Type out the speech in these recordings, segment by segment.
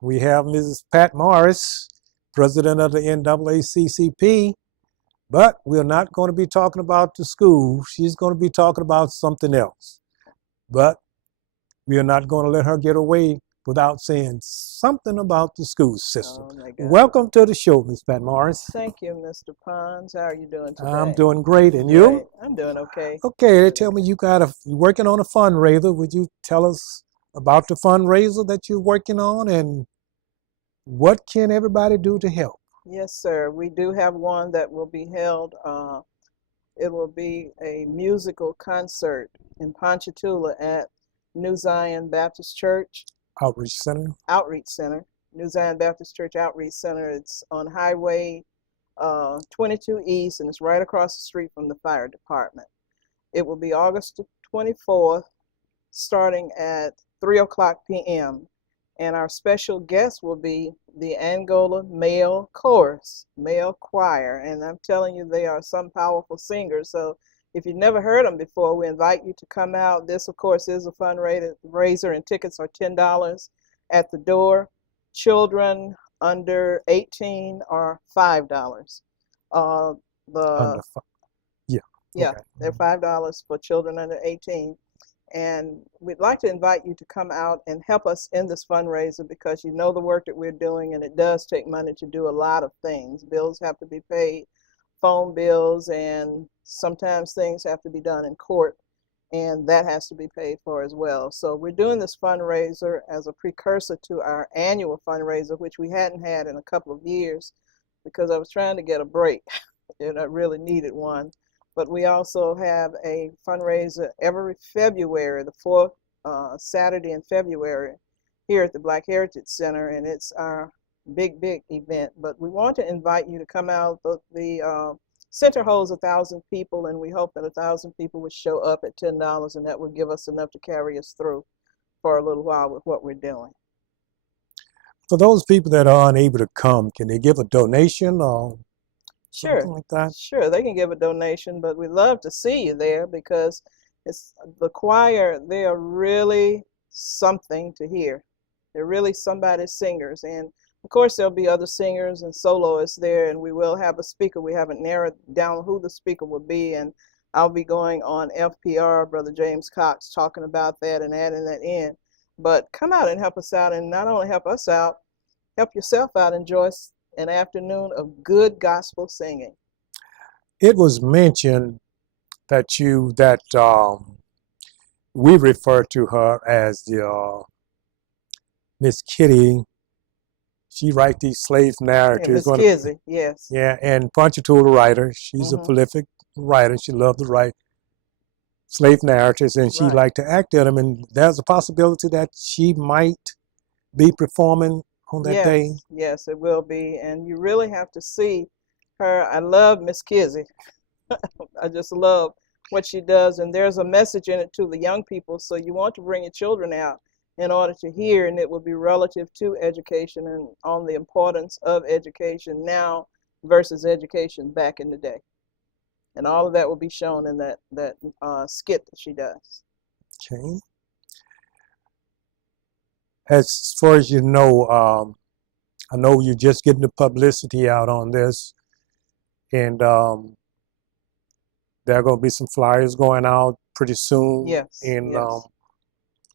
We have Mrs. Pat Morris, president of the NAACP, but we're not going to be talking about the school. She's going to be talking about something else. But we are not going to let her get away without saying something about the school system. Oh my God. Welcome to the show, Ms. Pat Morris. Thank you, Mr. Pons. How are you doing today? I'm doing great, and you? Great. I'm doing okay. Okay, they tell me you're working on a fundraiser. Would you tell us about the fundraiser that you're working on, and what can everybody do to help? Yes, sir. We do have one that will be held. It will be a musical concert in Ponchatoula at New Zion Baptist Church Outreach Center. New Zion Baptist Church Outreach Center. It's on Highway 22 East, and it's right across the street from the fire department. It will be August 24th, starting at 3 o'clock p.m. And our special guest will be the Angola Male Chorus, male choir. And I'm telling you, they are some powerful singers. So if you've never heard them before, we invite you to come out. This, of course, is a fundraiser, and tickets are $10 at the door. Children under 18 are $5. Under Yeah, okay. they're $5 for children under 18. And we'd like to invite you to come out and help us in this fundraiser, because you know the work that we're doing, and it does take money to do a lot of things. Bills have to be paid, phone bills, and sometimes things have to be done in court, and that has to be paid for as well. So we're doing this fundraiser as a precursor to our annual fundraiser, which we hadn't had in a couple of years because I was trying to get a break and I really needed one. But we also have a fundraiser every February, the fourth Saturday in February, here at the Black Heritage Center, and it's our big event. But we want to invite you to come out. The center holds 1,000 people, and we hope that 1,000 people would show up at $10, and that would give us enough to carry us through for a little while with what we're doing. For those people that are unable to come, can they give a donation or something like that? Sure, they can give a donation, but we'd love to see you there, because it's the choir. They are really something to hear. They're really somebody's singers, and of course there'll be other singers and soloists there, and we will have a speaker. We haven't narrowed down who the speaker will be, and I'll be going on FPR, Brother James Cox, talking about that and adding that in. But come out and help us out, and not only help us out, help yourself out. Enjoy an afternoon of good gospel singing. It was mentioned that we refer to her as the Miss Kitty. She writes these slave narratives. Miss Kizzy, yes. Yeah, and Ponchatoula writer. She's a prolific writer. She loved to write slave narratives, and she liked to act in them. And there's a possibility that she might be performing on that day. Yes, it will be. And you really have to see her. I love Miss Kizzy. I just love what she does. And there's a message in it to the young people. So you want to bring your children out in order to hear, and it will be relative to education and on the importance of education now versus education back in the day. And all of that will be shown in that skit that she does. Okay. As far as you know, I know you're just getting the publicity out on this, and there are going to be some flyers going out pretty soon. Yes. And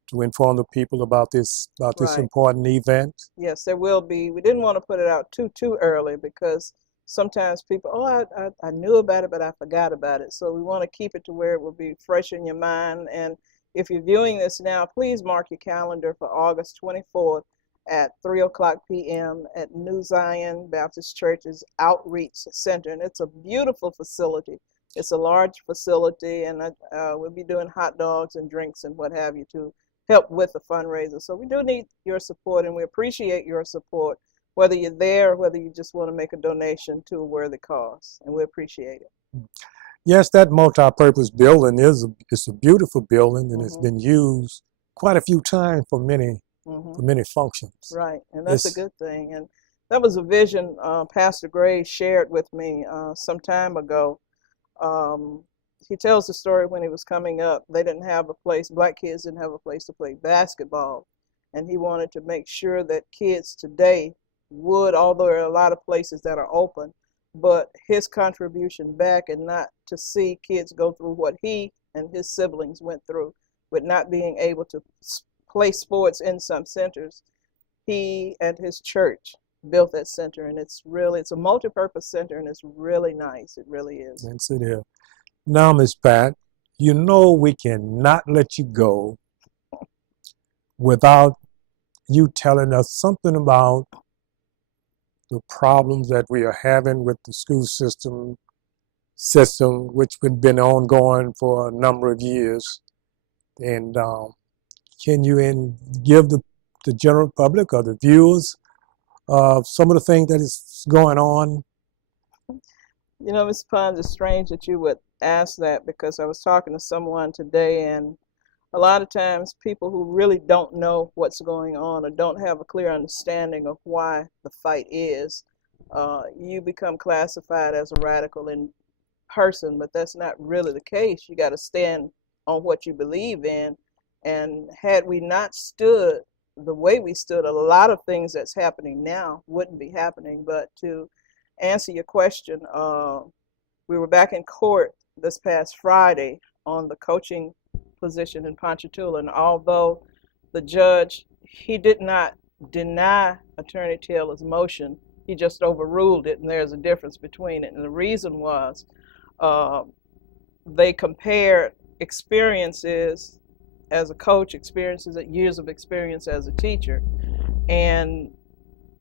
to inform the people about this important event. Yes, there will be. We didn't want to put it out too early, because sometimes people, I knew about it, but I forgot about it. So we want to keep it to where it will be fresh in your mind. And if you're viewing this now, please mark your calendar for August 24th at 3 o'clock p.m. at New Zion Baptist Church's Outreach Center. And it's a beautiful facility. It's a large facility, and we'll be doing hot dogs and drinks and what have you to help with the fundraiser. So we do need your support, and we appreciate your support, whether you're there or whether you just want to make a donation to a worthy cause, and we appreciate it. Yes, that multi-purpose building it's a beautiful building, and it's been used quite a few times for many functions. Right, and that's a good thing. And that was a vision Pastor Gray shared with me some time ago. He tells the story when he was coming up. They didn't have a place, black kids didn't have a place to play basketball. and he wanted to make sure that kids today would, although there are a lot of places that are open, but his contribution back, and not to see kids go through what he and his siblings went through with not being able to play sports in some centers. He and his church built that center, and it's a multi-purpose center, and it's really nice. It really is. Yes, it is. Now, Miss Pat, you know we cannot let you go without you telling us something about the problems that we are having with the school system, which has been ongoing for a number of years. And can you give the general public or the viewers some of the things that is going on? You know, Ms. Pons, it's strange that you would ask that, because I was talking to someone today, and a lot of times people who really don't know what's going on or don't have a clear understanding of why the fight is, you become classified as a radical in person, but that's not really the case. You got to stand on what you believe in, and had we not stood the way we stood, a lot of things that's happening now wouldn't be happening. But to answer your question, we were back in court this past Friday on the coaching position in Ponchatoula, and although the judge, he did not deny Attorney Taylor's motion, he just overruled it, and there's a difference between it. And the reason was they compared experiences as a coach, years of experience as a teacher, and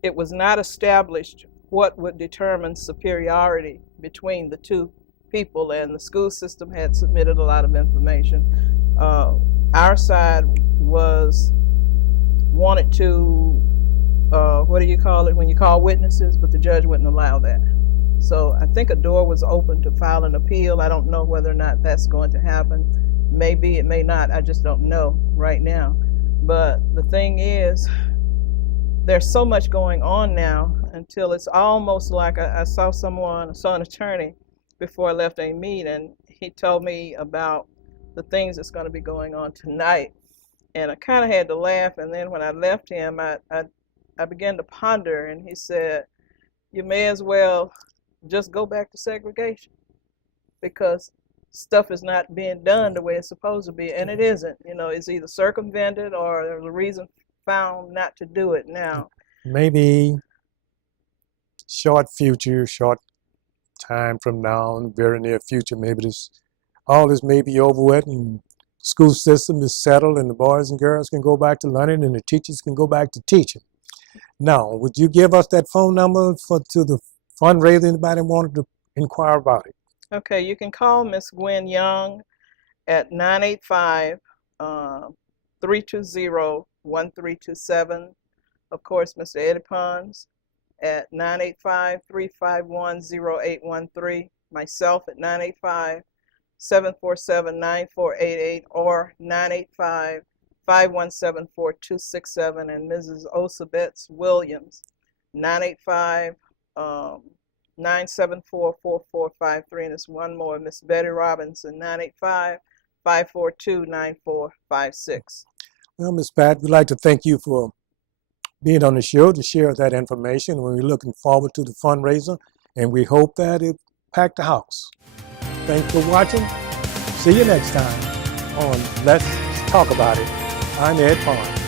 it was not established what would determine superiority between the two people, and the school system had submitted a lot of information. Our side wanted to, what do you call it when you call witnesses, but the judge wouldn't allow that. So I think a door was open to file an appeal. I don't know whether or not that's going to happen. Maybe, it may not. I just don't know right now. But the thing is, there's so much going on now until it's almost like I saw an attorney before I left a meet, and he told me about the things that's going to be going on tonight. And I kind of had to laugh, and then when I left him, I began to ponder, and he said, you may as well just go back to segregation, because stuff is not being done the way it's supposed to be, and it isn't. You know, it's either circumvented or there's a reason found not to do it now. Maybe short time from now, very near future, maybe all this may be over with, and school system is settled, and the boys and girls can go back to learning, and the teachers can go back to teaching. Now, would you give us that phone number to the fundraiser? Anybody wanted to inquire about it? Okay, you can call Miss Gwen Young at 985-320-1327. Of course, Mr. Eddie Pons at 985-351-0813. Myself at 985-747-9488 or 985-517-4267, and Mrs. Osabetz Williams, 985-974-4453, and it's one more, Miss Betty Robinson, 985-542-9456. Well, Ms. Pat, we'd like to thank you for being on the show to share that information. We're looking forward to the fundraiser, and we hope that it packed the house. Thanks for watching. See you next time on Let's Talk About It. I'm Ed Pond.